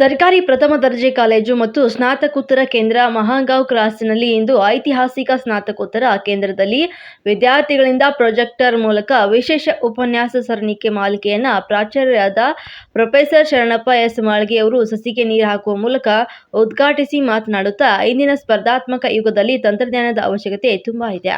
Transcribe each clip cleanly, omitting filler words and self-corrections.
ಸರ್ಕಾರಿ ಪ್ರಥಮ ದರ್ಜೆ ಕಾಲೇಜು ಮತ್ತು ಸ್ನಾತಕೋತ್ತರ ಕೇಂದ್ರ ಮಹಾಗಾಂವ್ ಕ್ರಾಸ್ನಲ್ಲಿ ಇಂದು ಐತಿಹಾಸಿಕ ಸ್ನಾತಕೋತ್ತರ ಕೇಂದ್ರದಲ್ಲಿ ವಿದ್ಯಾರ್ಥಿಗಳಿಂದ ಪ್ರೊಜೆಕ್ಟರ್ ಮೂಲಕ ವಿಶೇಷ ಉಪನ್ಯಾಸ ಸರಣಿಕೆ ಮಾಲಿಕೆಯನ್ನು ಪ್ರಾಚಾರ್ಯರಾದ ಪ್ರೊಫೆಸರ್ ಶರಣಪ್ಪ ಎಸ್ ಮಾಳ್ಗೆ ಅವರು ಸಸಿಗೆ ನೀರು ಹಾಕುವ ಮೂಲಕ ಉದ್ಘಾಟಿಸಿ ಮಾತನಾಡುತ್ತಾ, ಇಂದಿನ ಸ್ಪರ್ಧಾತ್ಮಕ ಯುಗದಲ್ಲಿ ತಂತ್ರಜ್ಞಾನದ ಅವಶ್ಯಕತೆ ತುಂಬಾ ಇದೆ.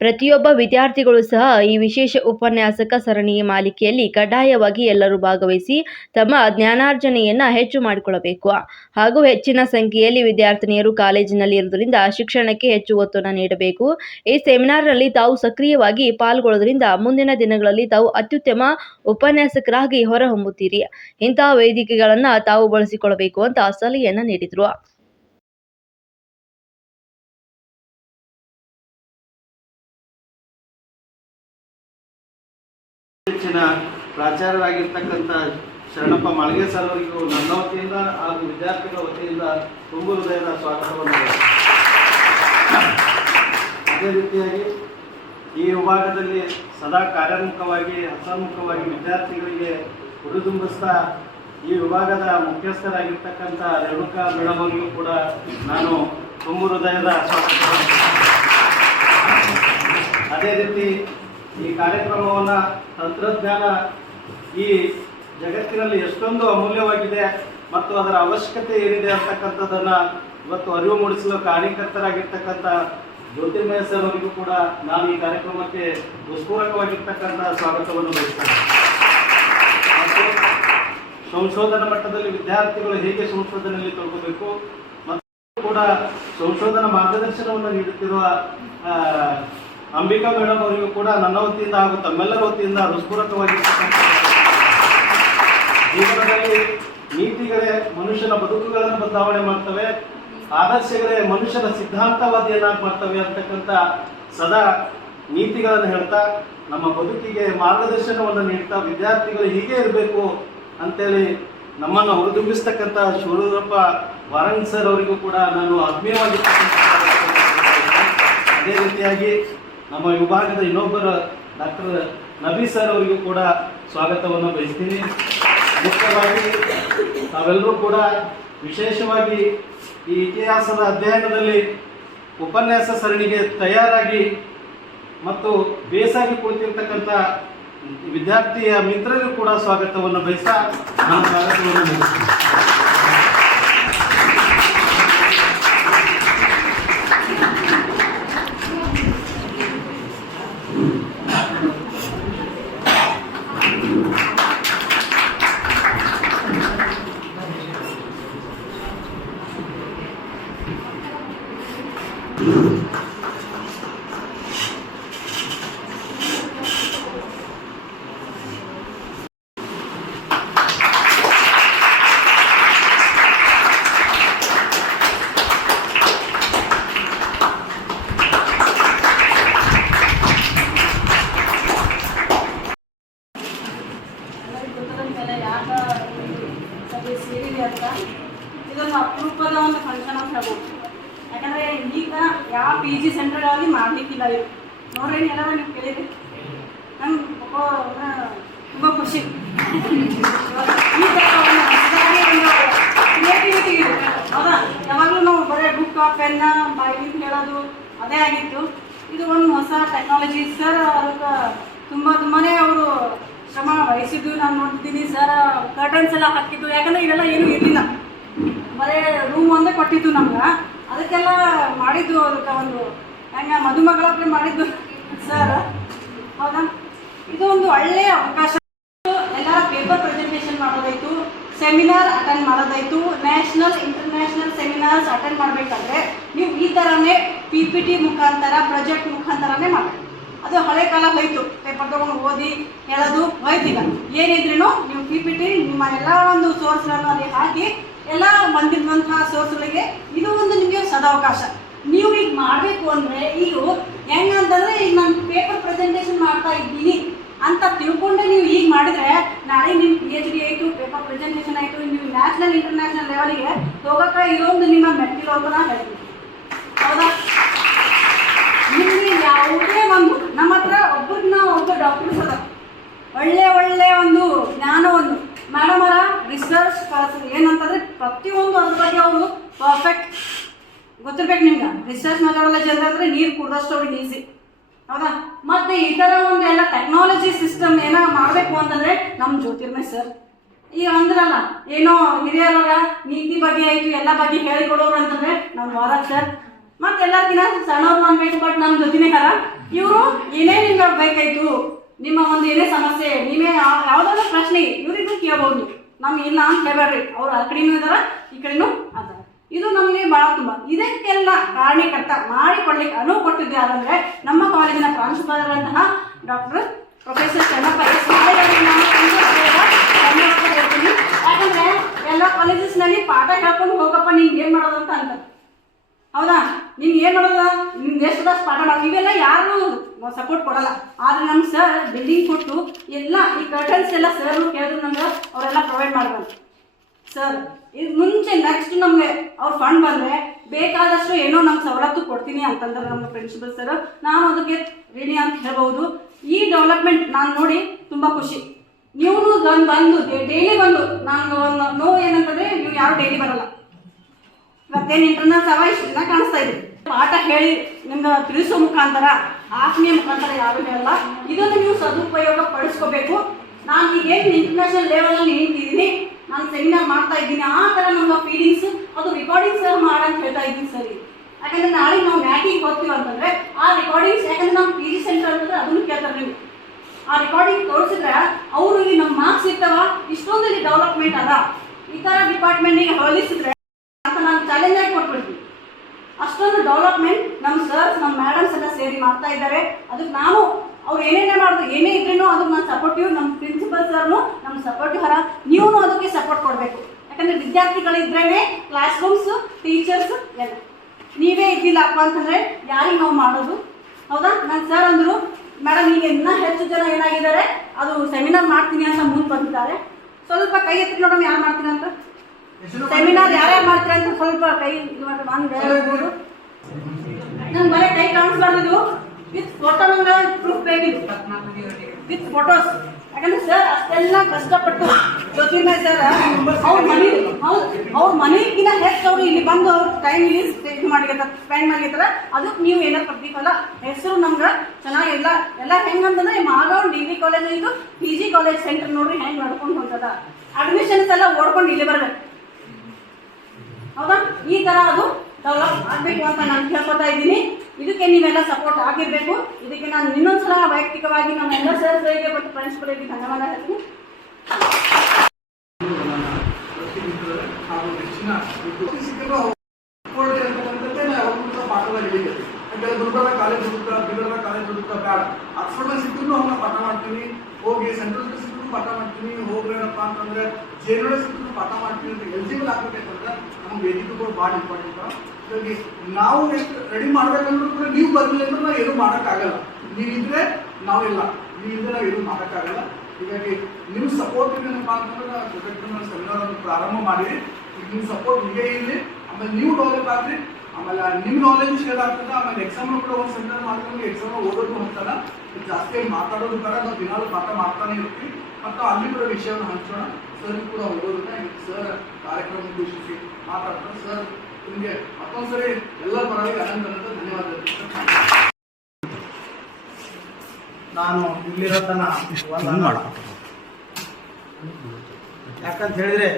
ಪ್ರತಿಯೊಬ್ಬ ವಿದ್ಯಾರ್ಥಿಗಳು ಸಹ ಈ ವಿಶೇಷ ಉಪನ್ಯಾಸಕ ಸರಣಿ ಮಾಲಿಕೆಯಲ್ಲಿ ಕಡ್ಡಾಯವಾಗಿ ಎಲ್ಲರೂ ಭಾಗವಹಿಸಿ ತಮ್ಮ ಜ್ಞಾನಾರ್ಜನೆಯನ್ನು ಹೆಚ್ಚು ಮಾಡಿಕೊಳ್ಳಬೇಕು ಹಾಗೂ ಹೆಚ್ಚಿನ ಸಂಖ್ಯೆಯಲ್ಲಿ ವಿದ್ಯಾರ್ಥಿನಿಯರು ಕಾಲೇಜಿನಲ್ಲಿ ಇರುವುದರಿಂದ ಶಿಕ್ಷಣಕ್ಕೆ ಹೆಚ್ಚು ಒತ್ತನ್ನು ನೀಡಬೇಕು. ಈ ಸೆಮಿನಾರ್ನಲ್ಲಿ ತಾವು ಸಕ್ರಿಯವಾಗಿ ಪಾಲ್ಗೊಳ್ಳುವುದರಿಂದ ಮುಂದಿನ ದಿನಗಳಲ್ಲಿ ತಾವು ಅತ್ಯುತ್ತಮ ಉಪನ್ಯಾಸಕರಾಗಿ ಹೊರಹೊಮ್ಮುತ್ತೀರಿ. ಇಂತಹ ವೇದಿಕೆಗಳನ್ನು ತಾವು ಬಳಸಿಕೊಳ್ಳಬೇಕು ಅಂತ ಸಲಹೆಯನ್ನು ನೀಡಿದರು. ಹೆಚ್ಚಿನ ಪ್ರಾಚಾರ್ಯರಾಗಿರ್ತಕ್ಕಂಥ ಶರಣಪ್ಪ ಮಾಳ್ಗೆ ಸರ್ ಅವರಿಗೂ ನನ್ನ ವತಿಯಿಂದ ಹಾಗೂ ವಿದ್ಯಾರ್ಥಿಗಳ ವತಿಯಿಂದ ತುಂಬು ಹೃದಯದ ಸ್ವಾಗತವನ್ನು. ಅದೇ ರೀತಿಯಾಗಿ ಈ ವಿಭಾಗದಲ್ಲಿ ಸದಾ ಕಾರ್ಯೋನ್ಮುಖವಾಗಿ ಹಸನ್ಮುಖವಾಗಿ ವಿದ್ಯಾರ್ಥಿಗಳಿಗೆ ಹುರಿದುಂಬಿಸ್ತಾ ಈ ವಿಭಾಗದ ಮುಖ್ಯಸ್ಥರಾಗಿರ್ತಕ್ಕಂಥ ರೇಣುಕಾ ಮೇಡಮ್ ಅವರಿಗೂ ಕೂಡ ನಾನು ತುಂಬು ಹೃದಯದ ಸ್ವಾಗತ. ಅದೇ ರೀತಿ ಈ ಕಾರ್ಯಕ್ರಮವನ್ನು ತಂತ್ರಜ್ಞಾನ ಈ ಜಗತ್ತಿನಲ್ಲಿ ಎಷ್ಟೊಂದು ಅಮೂಲ್ಯವಾಗಿದೆ ಮತ್ತು ಅದರ ಅವಶ್ಯಕತೆ ಏನಿದೆ ಅಂತಕ್ಕಂಥದ್ದನ್ನು ಇವತ್ತು ಅರಿವು ಮೂಡಿಸಲು ಕಾರಣೀಕರ್ತರಾಗಿರ್ತಕ್ಕಂಥ ಜ್ಯೋತಿರ್ಮಯ ಸರ್ ಅವರಿಗೂ ಕೂಡ ನಾನು ಈ ಕಾರ್ಯಕ್ರಮಕ್ಕೆ ಹೃತ್ಪೂರ್ವಕವಾಗಿರ್ತಕ್ಕಂಥ ಸ್ವಾಗತವನ್ನು ಬಯಸ್ತೇನೆ. ಮತ್ತು ಸಂಶೋಧನಾ ಮಟ್ಟದಲ್ಲಿ ವಿದ್ಯಾರ್ಥಿಗಳು ಹೇಗೆ ಸಂಶೋಧನೆಯಲ್ಲಿ ತೊಡಗಬೇಕು ಮತ್ತು ಕೂಡ ಸಂಶೋಧನಾ ಮಾರ್ಗದರ್ಶನವನ್ನು ನೀಡುತ್ತಿರುವ ಅಂಬಿಕಾ ಮೇಡಮ್ ಅವರಿಗೂ ಕೂಡ ನನ್ನ ವತಿಯಿಂದ ಹಾಗೂ ತಮ್ಮೆಲ್ಲರ ವತಿಯಿಂದ ಹೃತ್ಪೂರ್ವಕವಾಗಿರ್ತಕ್ಕಂಥ ಜೀವನದಲ್ಲಿ ನೀತಿಗಳೇ ಮನುಷ್ಯನ ಬದುಕುಗಳನ್ನು ಬದಲಾವಣೆ ಮಾಡ್ತವೆ, ಆದರ್ಶಗಳೇ ಮನುಷ್ಯನ ಸಿದ್ಧಾಂತವಾದಿಯನ್ನಾಗಿ ಮಾಡ್ತವೆ ಅಂತಕ್ಕಂಥ ಸದಾ ನೀತಿಗಳನ್ನು ಹೇಳ್ತಾ ನಮ್ಮ ಬದುಕಿಗೆ ಮಾರ್ಗದರ್ಶನವನ್ನು ನೀಡ್ತಾ ವಿದ್ಯಾರ್ಥಿಗಳು ಹೀಗೆ ಇರಬೇಕು ಅಂತೇಳಿ ನಮ್ಮನ್ನು ಹುರಿದುಂಬಿಸ್ತಕ್ಕಂಥ ಶಿವರುದ್ರಪ್ಪ ವಾರಂಗ್ ಸರ್ ಅವರಿಗೂ ಕೂಡ ನಾನು ಆತ್ಮೀಯವಾಗಿರ್ತಕ್ಕಂಥ. ಅದೇ ರೀತಿಯಾಗಿ ನಮ್ಮ ವಿಭಾಗದ ಇನ್ನೊಬ್ಬರ ಡಾಕ್ಟರ್ ನಬಿ ಸರ್ ಅವರಿಗೂ ಕೂಡ ಸ್ವಾಗತವನ್ನು ಬಯಸ್ತೀನಿ. ಮುಖ್ಯವಾಗಿ ನಾವೆಲ್ಲರೂ ಕೂಡ ವಿಶೇಷವಾಗಿ ಈ ಇತಿಹಾಸದ ಅಧ್ಯಯನದಲ್ಲಿ ಉಪನ್ಯಾಸ ಸರಣಿಗೆ ತಯಾರಾಗಿ ಮತ್ತು ಬೇಸಾಗಿ ಕುಳಿತಿರ್ತಕ್ಕಂಥ ವಿದ್ಯಾರ್ಥಿಯ ಮಿತ್ರರಿಗೂ ಕೂಡ ಸ್ವಾಗತವನ್ನು ಬಯಸ್ತಾ ನಾನು ಸ್ವಾಗತವನ್ನು ಬಯಸ್ತೀನಿ. ಸೇರಿದೆ ಅಂತ ಇದೊಂದು ಅಪರೂಪದ ಒಂದು ಫಂಕ್ಷನ್ ಅಂತ ಹೇಳ್ಬೋದು. ಯಾಕಂದರೆ ಈಗ ಯಾವ ಪಿ ಜಿ ಸೆಂಟರ್ಗಳಲ್ಲಿ ಮಾಡಲಿಕ್ಕಿಲ್ಲ. ಇದು ನೋಡ್ರಿ ಎಲ್ಲವ ನೀವು ಕೇಳಿರಿ, ನಂಗೆ ತುಂಬ ಖುಷಿ. ಈ ಥರ ಒಂದು ಕ್ರಿಯೇಟಿವಿಟಿ ಇದೆ ಹೌದಾ. ಯಾವಾಗಲೂ ನಾವು ಬರೀ ಬುಕ್ ಪೆನ್ನ ಬಾಯಿಲಿಂದ ಹೇಳೋದು ಅದೇ ಆಗಿತ್ತು. ಇದು ಒಂದು ಹೊಸ ಟೆಕ್ನಾಲಜಿ ಸರ್. ಅದಕ್ಕೆ ತುಂಬಾ ಅವರು ಶ್ರಮ ವಹಿಸಿದ್ದು ನಾನು ನೋಡ್ತಿದ್ದೀನಿ ಸರ್. ಕರ್ಟನ್ಸ್ ಎಲ್ಲ ಹಾಕಿದ್ದು, ಯಾಕಂದರೆ ಇವೆಲ್ಲ ಏನೂ ಇರಲಿಲ್ಲ, ಬರೀ ರೂಮ್ ಒಂದೇ ಕೊಟ್ಟಿದ್ದು ನಮ್ಗೆ. ಅದಕ್ಕೆಲ್ಲ ಮಾಡಿದ್ದು ಅದಕ್ಕೆ ಒಂದು ಹೆಂಗೆ ಮದುಮಗಳಪ್ಲೆ ಮಾಡಿದ್ದು ಸರ್ ಹೌದಾ. ಇದು ಒಂದು ಒಳ್ಳೆಯ ಅವಕಾಶ. ಎಲ್ಲರ ಪೇಪರ್ ಪ್ರೆಸೆಂಟೇಷನ್ ಮಾಡೋದಾಯಿತು, ಸೆಮಿನಾರ್ ಅಟೆಂಡ್ ಮಾಡೋದಾಯಿತು, ನ್ಯಾಷನಲ್ ಇಂಟರ್ನ್ಯಾಷನಲ್ ಸೆಮಿನಾರ್ಸ್ ಅಟೆಂಡ್ ಮಾಡಬೇಕಾದ್ರೆ ನೀವು ಈ ಥರನೇ PPT ಮುಖಾಂತರ ಪ್ರಾಜೆಕ್ಟ್ ಮುಖಾಂತರನೇ ಮಾಡಬೇಕು. ಅದು ಹಳೆ ಕಾಲ ಹೋಯಿತು, ಪೇಪರ್ ತೊಗೊಂಡು ಓದಿ ಹೇಳೋದು ಹೋಯ್ತೀಗ. ಏನಿದ್ರೂ ನೀವು PPT ನಿಮ್ಮ ಎಲ್ಲ ಒಂದು ಸೋರ್ಸ್ಗಳನ್ನು ಅಲ್ಲಿ ಹಾಕಿ ಎಲ್ಲ ಬಂದಿರುವಂತಹ ಸೋರ್ಸ್ಗಳಿಗೆ ಇದು ಒಂದು ನಿಮಗೆ ಸದಾವಕಾಶ. ನೀವು ಈಗ ಮಾಡಬೇಕು ಅಂದರೆ ಈಗ ಹೆಂಗಂತಂದರೆ ಈಗ ನಾನು ಪೇಪರ್ ಪ್ರೆಸೆಂಟೇಷನ್ ಮಾಡ್ತಾ ಇದ್ದೀನಿ ಅಂತ ತಿಳ್ಕೊಂಡೆ ನೀವು ಈಗ ಮಾಡಿದರೆ ನಾಳೆ ನಿಮ್ಮ PhD ಆಯಿತು, ಪೇಪರ್ ಪ್ರೆಸೆಂಟೇಷನ್ ಆಯಿತು, ನೀವು ನ್ಯಾಷನಲ್ ಇಂಟರ್ನ್ಯಾಷನಲ್ ಲೆವೆಲ್ಗೆ ಹೋಗೋಕ್ಕೆ ಇದೊಂದು ನಿಮ್ಮ ಮೆಟ್ಟಿಲು ಅಂತ ಹೇಳ್ತೀನಿ ಹೌದಾ. ನಿಮಗೆ ಯಾವುದೇ ಒಂದು ನಮ್ಮ ಹತ್ರ ಒಬ್ಬ ಡಾಕ್ಟರ್ಸ್ ಅದ, ಒಳ್ಳೆ ಒಂದು ಜ್ಞಾನವನ್ನು ಮೇಡಮ್ ಅವರ ರಿಸರ್ಚ್ ಏನಂತಂದ್ರೆ ಪ್ರತಿಯೊಂದು ಅದ್ರ ಬಗ್ಗೆ ಅವರು ಪರ್ಫೆಕ್ಟ್ ಗೊತ್ತಿರ್ಬೇಕು ನಿಮ್ಗೆ. ರಿಸರ್ಚ್ ಮೆಥಡಾಲಜಿ ಅಂತಂದ್ರೆ ನೀರು ಕುಡಿದಷ್ಟು ಅವ್ರಿಗೆ ಈಸಿ, ಹೌದಾ. ಮತ್ತೆ ಈ ಥರ ಒಂದು ಎಲ್ಲ ಟೆಕ್ನಾಲಜಿ ಸಿಸ್ಟಮ್ ಏನೋ ಮಾಡಬೇಕು ಅಂತಂದ್ರೆ ನಮ್ಮ ಜ್ಯೋತಿರ್ಮಯ ಸರ್ ಈಗ ಅಂದ್ರಲ್ಲ ಏನೋ ಹಿರಿಯರ ನೀತಿ ಬಗ್ಗೆ ಆಯಿತು ಎಲ್ಲ ಬಗ್ಗೆ ಹೇಳಿಕೊಡೋರು ಅಂತಂದ್ರೆ ನಮ್ಮ ವಾರಕ್ ಸರ್. ಮತ್ತೆ ಎಲ್ಲರಿಗಿನ ಸಣ್ಣವ್ರು ಅನ್ಬೇಕು, ಬಟ್ ನಮ್ಮ ಜೊತೆನೇ ಹರ ಇವರು ಏನೇ ನಿಮ್ಗೆ ಬೇಕಾಯ್ತು, ನಿಮ್ಮ ಒಂದು ಏನೇ ಸಮಸ್ಯೆ, ನೀವೇ ಯಾವುದಾದ್ರೂ ಪ್ರಶ್ನೆ ಇವ್ರಿಗೂ ಕೇಳ್ಬೋದು. ನಮ್ಗೆ ಇಲ್ಲ ಅಂತ ಹೇಳ್ಬೇಡ್ರಿ, ಅವ್ರು ಆ ಕಡೆನೂ ಇದಾರ ಈ ಕಡೆನೂ ಅದಾರ. ಇದು ನಮಗೆ ಭಾಳ ತುಂಬ ಇದಕ್ಕೆಲ್ಲ ಕಾರಣೀಕರ್ತ ಮಾಡಿಕೊಡ್ಲಿಕ್ಕೆ ಅನುವು ಕೊಟ್ಟಿದ್ದು ಯಾರಂದ್ರೆ ನಮ್ಮ ಕಾಲೇಜಿನ ಪ್ರಾಂಶುಪಾಲರಂತಹ ಡಾಕ್ಟರ್ ಪ್ರೊಫೆಸರ್ ಚೆನ್ನಪ್ಪ ಎಸ್ ಮಾಳಿಗರಿಗೆ ನಾನು ಧನ್ಯವಾದ ಹೇಳ್ತೀನಿ. ಯಾಕಂದ್ರೆ ಎಲ್ಲ ಕಾಲೇಜಸ್ನಲ್ಲಿ ಪಾಠ ಹೇಳ್ಕೊಂಡು ಹೋಗಪ್ಪ ನಿನ್ಗೆ ಏನು ಮಾಡೋದು ಅಂತ ಅಂತಾರೆ, ಹೌದಾ. ನಿಮ್ಗೆ ಏನು ಮಾಡೋದ, ನಿಮ್ಗೆ ಎಷ್ಟದಾಷ್ಟು ಪಾಠ ಮಾಡಿ ಇವೆಲ್ಲ ಯಾರು ಸಪೋರ್ಟ್ ಕೊಡಲ್ಲ. ಆದರೆ ನಮ್ಮ ಸರ್ ಬಿಲ್ಡಿಂಗ್ ಕೊಟ್ಟು ಎಲ್ಲ ಈ ಕರ್ಟನ್ಸ್ ಎಲ್ಲ ಸರ್ನು ಕೇಳಿದ್ರು ನಮ್ಗೆ ಅವರೆಲ್ಲ ಪ್ರೊವೈಡ್ ಮಾಡಬಾರ್ದು ಸರ್. ಇದು ಮುಂಚೆ ನೆಕ್ಸ್ಟ್ ನಮಗೆ ಅವ್ರ ಫಂಡ್ ಬಂದರೆ ಬೇಕಾದಷ್ಟು ಏನೋ ನಮ್ಮ ಸವಲತ್ತು ಕೊಡ್ತೀನಿ ಅಂತಂದ್ರೆ ನಮ್ಮ ಪ್ರಿನ್ಸಿಪಲ್ ಸರ್, ನಾನು ಅದಕ್ಕೆ ರೆಡಿ ಅಂತ ಹೇಳ್ಬೋದು. ಈ ಡೆವಲಪ್ಮೆಂಟ್ ನಾನು ನೋಡಿ ತುಂಬ ಖುಷಿ. ನೀವು ಬಂದು ಡೈಲಿ ಬಂದು ನಾನು ಒಂದು ನೋವು ಏನಂತಂದರೆ ನೀವು ಯಾರು ಡೈಲಿ ಬರಲ್ಲ. ಇವತ್ತೇನು ಇಂಟರ್ನಲ್ ಸಭಾ ಇಷ್ಟು ದಿನ ಕಾಣಿಸ್ತಾ ಇದೆ, ಪಾಠ ಹೇಳಿ ನಿಮ್ಗೆ ತಿಳಿಸೋ ಮುಖಾಂತರ ಆತ್ಮೀಯ ಮುಖಾಂತರ ಯಾರು ಹೇಳಲ್ಲ. ಇದನ್ನು ನೀವು ಸದುಪಯೋಗ ಪಡಿಸ್ಕೋಬೇಕು. ನಾನು ಈಗೇನು ಇಂಟರ್ನ್ಯಾಷನಲ್ ಲೆವೆಲಲ್ಲಿ ನಿಂತಿದ್ದೀನಿ, ನಾನು ಸೆಮಿನಾರ್ ಮಾಡ್ತಾ ಇದ್ದೀನಿ, ಆ ಥರ ನಮ್ಮ ಫೀಲಿಂಗ್ಸ್ ಅದು ರೆಕಾರ್ಡಿಂಗ್ಸ್ ಮಾಡಂತ ಹೇಳ್ತಾ ಇದ್ದೀನಿ ಸರಿ. ಯಾಕಂದರೆ ನಾಳೆ ನಾವು ಮ್ಯಾಟಿಗೆ ಹೋಗ್ತೀವಿ ಅಂತಂದರೆ ಆ ರೆಕಾರ್ಡಿಂಗ್ಸ್, ಯಾಕಂದರೆ ನಮ್ಮ ಪಿ ಜಿ ಸೆಂಟರ್ ಅಂತಂದ್ರೆ ಅದನ್ನು ಕೇಳ್ತಾರೆ ನೀವು. ಆ ರೆಕಾರ್ಡಿಂಗ್ ತೋರಿಸಿದ್ರೆ ಅವ್ರಿಗೆ ನಮ್ಮ ಮಾರ್ಕ್ಸ್ ಇರ್ತಾವ, ಇಷ್ಟೊಂದು ಇಲ್ಲಿ ಡೆವಲಪ್ಮೆಂಟ್ ಅದ, ಈ ಥರ ಡಿಪಾರ್ಟ್ಮೆಂಟಿಗೆ ಹೋಲಿಸಿದ್ರೆ ಅಂತ ನಾನು ಚಾಲೆಂಜ್ ಆಗಿ ಕೊಟ್ಬಿಡ್ತೀನಿ. ಅಷ್ಟೊಂದು ಡೆವಲಪ್ಮೆಂಟ್ ನಮ್ಮ ಸರ್ಸ್ ನಮ್ಮ ಮೇಡಮ್ಸ್ ಎಲ್ಲ ಸೇರಿ ಮಾಡ್ತಾ ಇದ್ದಾರೆ. ಅದಕ್ಕೆ ನಾನು ಅವ್ರು ಏನೇನೇ ಮಾಡಿದ್ರು ಏನೇ ಇದ್ರೂ ಅದಕ್ಕೆ ನಾನು ಸಪೋರ್ಟಿವ್, ನಮ್ಮ ಪ್ರಿನ್ಸಿಪಲ್ ಸರ್ನು ನಮ್ಮ ಸಪೋರ್ಟಿವ್ ಹರ, ನೀವು ಅದಕ್ಕೆ ಸಪೋರ್ಟ್ ಕೊಡಬೇಕು. ಯಾಕಂದರೆ ವಿದ್ಯಾರ್ಥಿಗಳಿದ್ರೇ ಕ್ಲಾಸ್ ರೂಮ್ಸು ಟೀಚರ್ಸ್ ಎಲ್ಲ. ನೀವೇ ಇದ್ದಿಲ್ಲಪ್ಪ ಅಂತಂದರೆ ಯಾರಿಗೆ ನಾವು ಮಾಡೋದು, ಹೌದಾ. ನನ್ನ ಸರ್ ಅಂದರು ಮೇಡಮ್ ಈಗ ಇನ್ನೂ ಹೆಚ್ಚು ಜನ ಏನಾಗಿದ್ದಾರೆ ಅದು ಸೆಮಿನಾರ್ ಮಾಡ್ತೀನಿ ಅಂತ ಮುಂದೆ ಬಂದಿದ್ದಾರೆ. ಸ್ವಲ್ಪ ಕೈ ಎತ್ತಿ ನೋಡೋಣ ಯಾರು ಮಾಡ್ತೀನಿ ಅಂತ, ಸೆಮಿನಾರ್ ಯಾರ್ಯಾರು ಮಾಡ್ತೀರ ಅಂತ ಸ್ವಲ್ಪ ಕೈ ಹೇಳ್ಬೋದು. ನಂಗೆ ಬರೀ ಕೈ ಕಾಣಿಸ್ಬಾರ್ದು, ವಿತ್ ಫೋಟೋ ನಂಗೆ ಪ್ರೂಫ್ ಬೇಕಿತ್ತು, ವಿತ್ ಫೋಟೋಸ್. ಯಾಕಂದ್ರೆ ಸರ್ ಅಷ್ಟೆಲ್ಲ ಕಷ್ಟಪಟ್ಟು ಜ್ಯೋತಿರ್ಮಯ ಸರ್ ಅವ್ರ ಮನೆಗಿನ ಹೆಚ್ಚು ಅವರು ಇಲ್ಲಿ ಬಂದು ಅವ್ರ ಟೈಮ್ ಇಲ್ಲಿ ಇದು ಮಾಡಿರ್ತಾರೆ, ಸ್ಪೆಂಡ್ ಮಾಡಿರ್ತಾರೆ. ಅದಕ್ಕೆ ನೀವು ಏನಾರು ಪ್ರತಿಫಲ ಹೆಸರು ನಮ್ಗೆ ಚೆನ್ನಾಗಿಲ್ಲ. ಎಲ್ಲ ಹೆಂಗಂತಂದ್ರೆ ಮಾಗಾವ್ ಡಿಗ್ರಿ ಕಾಲೇಜ್ ಇದು ಪಿ ಜಿ ಕಾಲೇಜ್ ಸೆಂಟರ್ ನೋಡ್ರಿ ಹೆಂಗೆ ನಡ್ಕೊಂಡು ಹೋಗ್ತದ. ಅಡ್ಮಿಷನ್ಸ್ ಎಲ್ಲ ಓಡ್ಕೊಂಡು ಇಲ್ಲಿ ಬರ್ಬೇಕು, ಹೌದಾ. ಈ ಥರ ಅದು ಡೆವಲಪ್ ಆಗಬೇಕು ಅಂತ ನಾನು ಕೇಳ್ಕೊತಾ ಇದ್ದೀನಿ. ಇದಕ್ಕೆ ನೀವೆಲ್ಲ ಸಪೋರ್ಟ್ ಆಗಿರಬೇಕು. ಇದಕ್ಕೆ ನಾನು ಇನ್ನೊಂದ್ಸಲ ವೈಯಕ್ತಿಕವಾಗಿ ನಮ್ಮ ಎಲ್ಲ ಸರ್ಗಳಿಗೆ ಮತ್ತು ಪ್ರಿನ್ಸಿಪಲ್ಗೆ ಧನ್ಯವಾದ ಹೇಳ್ತೀನಿ. ಗುಲ್ಬರ್ಗ ಕಾಲೇಜ್ ಹುಡುಕ, ಬೀದರ್ಗ ಕಾಲೇಜ್ ಹುಡುಕ ಬೇಡ, ಆಕ್ಸ್ಫರ್ಡ್ ಸಿಕ್ಕಿದ್ರು ಅವ್ನ ಪಾಠ ಮಾಡ್ತೀನಿ, ಹೋಗಿ ಸೆಂಟ್ರಲ್ ಸಿಕ್ಕಿದ್ರು ಪಾಠ ಮಾಡ್ತೀನಿ, ಹೋಗ್ರೇನಪ್ಪ ಅಂತಂದ್ರೆ ಜೇನುಡೆ ಸಿಕ್ಕಿದ್ರು ಪಾಠ ಮಾಡ್ತೀನಿ ಅಂತ ಎಲಿಜಿಬಲ್ ಆಗ್ಬೇಕಂದ್ರೆ ನಮ್ಗೆ ವೇದಿಕೆಗಳು ಭಾಳ ಇಂಪಾರ್ಟೆಂಟ್. ಹಾಗಾಗಿ ನಾವು ಎಷ್ಟು ರೆಡಿ ಮಾಡ್ಬೇಕಂದ್ರೂ ಕೂಡ ನೀವು ಬರಲಿಲ್ಲ ಅಂದ್ರೆ ನಾವು ಏನೂ ಮಾಡೋಕ್ಕಾಗಲ್ಲ. ನೀವಿದ್ರೆ ನಾವಿಲ್ಲ, ನೀವಿದ್ರೆ ನಾವು ಏನೂ ಮಾಡೋಕ್ಕಾಗಲ್ಲ. ಹೀಗಾಗಿ ನಿಮ್ಮ ಸಪೋರ್ಟ್ ಏನಪ್ಪ ಅಂತಂದ್ರೆ ಸೆಮಿನಾರ್ ಅನ್ನು ಪ್ರಾರಂಭ ಮಾಡಿ, ನಿಮ್ಮ ಸಪೋರ್ಟ್ ಹೀಗೆ ಇರಲಿ. ಆಮೇಲೆ ನೀವು ಡೆವಲಪ್ ಆಗ್ರಿ, ಆಮೇಲೆ ನಿಮ್ಮ ನಾಲೆಜ್ ಶೇರ್ ಆಗ್ತದೆ. ಆಮೇಲೆ ಎಕ್ಸಾಮ್ ಕೂಡ ಒಂದು ಸೆಮಿನಾರ್ ಮಾಡ್ಕೊಂಡು ಎಕ್ಸಾಮ್ ಓದೋದು ಹೋಗ್ತಾರ, ಜಾಸ್ತಿ ಮಾತಾಡೋದು ಬೇಡ, ನಾವು ದಿನಾಲು ಪಾಠ ಮಾಡ್ತಾನೆ ಇರ್ತೀವಿ. ಮತ್ತು ಅಲ್ಲಿ ಕೂಡ ವಿಷಯವನ್ನು ಹಂಚೋಣ. ಸರ್ ಕೂಡ ಓದೋದನ್ನ ಸರ್ ಕಾರ್ಯಕ್ರಮ ಉದ್ದೇಶಿಸಿ ಮಾತಾಡ್ತಾರೆ. ಸರ್ ನಿಮಗೆ ಮತ್ತೊಂದ್ಸರಿ ಎಲ್ಲರ ಪರವಾಗಿ ಅನಂತ ಧನ್ಯವಾದ. ನಾನು ಇಲ್ಲಿರೋ ತನ ಯಾಕಂತ ಹೇಳಿದರೆ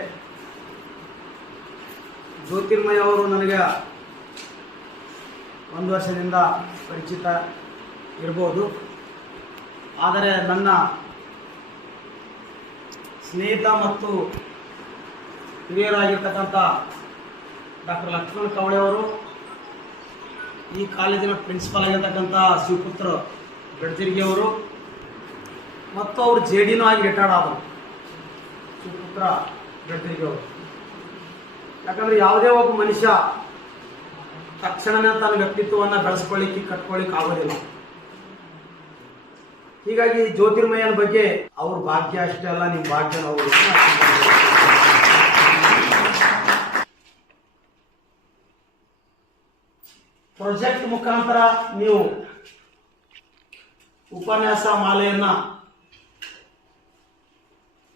ಜ್ಯೋತಿರ್ಮಯ ಅವರು ನನಗೆ 1 ವರ್ಷದಿಂದ ಪರಿಚಿತ ಇರ್ಬೋದು. ಆದರೆ ನನ್ನ ಸ್ನೇಹಿತ ಮತ್ತು ಹಿರಿಯರಾಗಿರ್ತಕ್ಕಂಥ ಡಾಕ್ಟರ್ ಲಕ್ಷ್ಮಣ ಕವಳೆಯವರು, ಈ ಕಾಲೇಜಿನ ಪ್ರಿನ್ಸಿಪಾಲ್ ಆಗಿರ್ತಕ್ಕಂಥ ಶಿವಪುತ್ರ ಗಡ್ಜಿರ್ಗಿ ಅವರು, ಮತ್ತು ಅವರು ಜೆ ಡಿನೂ ಆಗಿ ರಿಟೈರ್ಡ್ ಆದರು ಶಿವಪುತ್ರ ಗಡ್ಜಿರ್ಗಿ ಅವರು. ಯಾಕಂದರೆ ಯಾವುದೇ ಒಬ್ಬ ಮನುಷ್ಯ ತಕ್ಷಣವೇ ತನ್ನ ವ್ಯಕ್ತಿತ್ವವನ್ನು ಬೆಳೆಸ್ಕೊಳ್ಳಿಕ್ಕೆ ಕಟ್ಕೊಳ್ಳಿಕ್ಕೆ ಆಗೋದಿಲ್ಲ. ಹೀಗಾಗಿ ಜ್ಯೋತಿರ್ಮಯನ ಬಗ್ಗೆ ಅವ್ರ ಭಾಗ್ಯ ಅಷ್ಟೇ ಅಲ್ಲ, ನಿಮ್ಮ ಭಾಗ್ಯ ಅವರು. ಪ್ರಾಜೆಕ್ಟ್ ಮುಖಾಂತರ ನೀವು ಉಪನ್ಯಾಸ ಮಾಲೆಯನ್ನ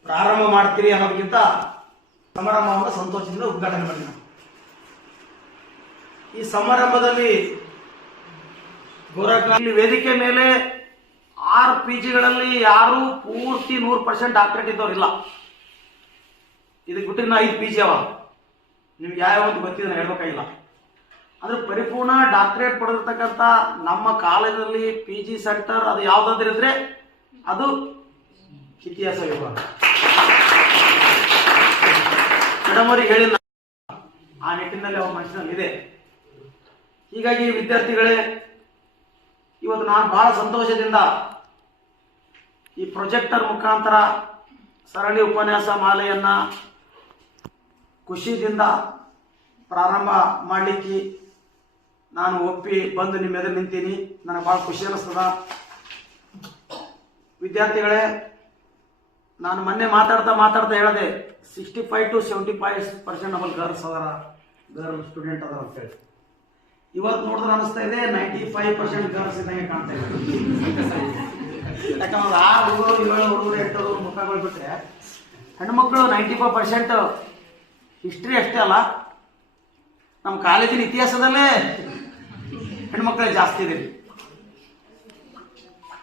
ಪ್ರಾರಂಭ ಮಾಡ್ತೀರಿ ಅನ್ನೋದಕ್ಕಿಂತ ಸಮಾರಂಭವನ್ನು ಸಂತೋಷದಿಂದ ಉದ್ಘಾಟನೆ ಮಾಡಿದ. ಈ ಸಮಾರಂಭದಲ್ಲಿ ಗೋರಖ್ನಾಥ್ ವೇದಿಕೆ ಮೇಲೆ 6 PGಗಳಲ್ಲಿ ಯಾರೂ ಪೂರ್ತಿ 100% ಡಾಕ್ಟರೇಟ್ ಇದ್ದವರಿಲ್ಲ. ಇದಕ್ಕೆ ಬಿಟ್ಟು ನಾ 5 PG ಅವ, ನಿಮ್ಗೆ ಯಾವ ಒಂದು ಗೊತ್ತಿದೆ ನಾನು ಹೇಳ್ಬೇಕಾಗಿಲ್ಲ. ಅಂದ್ರೆ ಪರಿಪೂರ್ಣ ಡಾಕ್ಟರೇಟ್ ಪಡೆದಿರ್ತಕ್ಕಂಥ ನಮ್ಮ ಕಾಲೇಜಲ್ಲಿ PG ಸೆಂಟರ್ ಅದು ಯಾವುದಾದ್ರೂ ಇದ್ರೆ ಅದು ಇತಿಹಾಸ ವಿಭಾಗ. ಮೇಡಮ್ ಅವ್ರಿಗೆ ಹೇಳಿಲ್ಲ, ಆ ನಿಟ್ಟಿನಲ್ಲಿ ಅವ್ರ ಮನಸ್ಸಿನಲ್ಲಿದೆ. ಹೀಗಾಗಿ ವಿದ್ಯಾರ್ಥಿಗಳೇ, ಇವತ್ತು ನಾನು ಬಹಳ ಸಂತೋಷದಿಂದ ಈ ಪ್ರೊಜೆಕ್ಟರ್ ಮುಖಾಂತರ ಸರಣಿ ಉಪನ್ಯಾಸ ಮಾಲೆಯನ್ನ ಖುಷಿಯಿಂದ ಪ್ರಾರಂಭ ಮಾಡಲಿಕ್ಕೆ ನಾನು ಒಪ್ಪಿ ಬಂದು ನಿಮ್ಮ ಎದುರು ನಿಂತೀನಿ. ನನಗೆ ಭಾಳ ಖುಷಿ ಅನ್ನಿಸ್ತದ. ವಿದ್ಯಾರ್ಥಿಗಳೇ, ನಾನು ಮೊನ್ನೆ ಮಾತಾಡ್ತಾ ಹೇಳಿದೆ 65 to 75% ನಮ್ಮಲ್ಲಿ ಗರ್ಲ್ಸ್ ಅದಾರ, ಗರ್ಲ್ ಸ್ಟೂಡೆಂಟ್ ಅದಾರ ಅಂತೇಳಿ. ಇವತ್ತು ನೋಡಿದ್ರೆ ಅನಿಸ್ತಾ ಇದೆ 95% ಗರ್ಲ್ಸ್ ಇದ್ದಂಗೆ ಕಾಣ್ತಾ ಇದೆ. ಯಾಕಂದ್ರೆ 6 ಹುಡುಗರು 7 ಹುಡುಗರು 8 ಹುಡುಗರು ಮುಖಗಳು ಬಿಟ್ಟರೆ ಹೆಣ್ಮಕ್ಳು 95% ಹಿಸ್ಟ್ರಿ ಅಷ್ಟೇ ಅಲ್ಲ, ನಮ್ಮ ಕಾಲೇಜಿನ ಇತಿಹಾಸದಲ್ಲೇ ಹೆಣ್ಮಕ್ಳೇ ಜಾಸ್ತಿ ಇದೆ.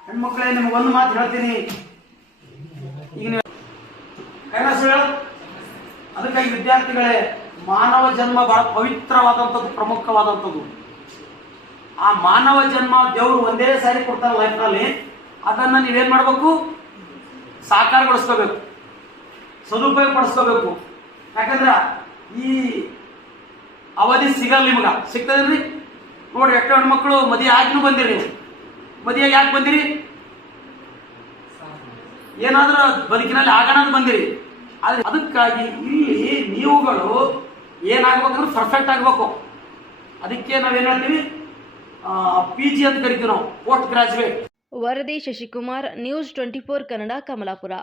ಹೆಣ್ಮಕ್ಳೇ, ನಿಮ್ಗೆ ಒಂದು ಮಾತು ಹೇಳ್ತೀನಿ, ಈಗ ನೀವು ಅದಕ್ಕಾಗಿ ವಿದ್ಯಾರ್ಥಿಗಳೇ, ಮಾನವ ಜನ್ಮ ಬಹಳ ಪವಿತ್ರವಾದಂಥದ್ದು, ಪ್ರಮುಖವಾದಂಥದ್ದು. ಆ ಮಾನವ ಜನ್ಮ ದೇವರು ಒಂದೇ ಸಾರಿ ಕೊಡ್ತಾರೆ ಲೈಫ್ನಲ್ಲಿ. ಅದನ್ನು ನೀವೇನ್ ಮಾಡಬೇಕು? ಸಾಕಾರಗೊಳಿಸ್ಕೋಬೇಕು, ಸದುಪಯೋಗ ಪಡಿಸ್ಕೋಬೇಕು. ಯಾಕಂದ್ರೆ ಈ ಅವಧಿ ಸಿಗಲ್ಲ, ನಿಮಗ ಸಿಗ್ತದೇನ್ರಿ? ನೋಡ್ರಿ, ಎಷ್ಟು ಹೆಣ್ಮಕ್ಳು ಮದುವೆ ಆಗಿನೂ ಬಂದಿರಿ. ನೀವು ಮದುವೆಯಾಗಿ ಯಾಕೆ ಬಂದಿರಿ? ಏನಾದ್ರೂ ಬದುಕಿನಲ್ಲಿ ಆಗೋಣ ಬಂದಿರಿ. ಆದ್ರೆ ಅದಕ್ಕಾಗಿ ಇಲ್ಲಿ ನೀವುಗಳು ಏನಾಗ್ಬೇಕಂದ್ರೆ ಪರ್ಫೆಕ್ಟ್ ಆಗಬೇಕು. ಅದಕ್ಕೆ ನಾವೇನು ಹೇಳ್ತೀವಿ, PG ಅಂತ ಕರಿತೀವಿ ನಾವು, ಪೋಸ್ಟ್ ಗ್ರಾಜುಯೇಟ್. ವರದಿ ಶಶಿಕುಮಾರ್, ನ್ಯೂಸ್ 24 ಕನ್ನಡ, ಕಮಲಾಪುರ.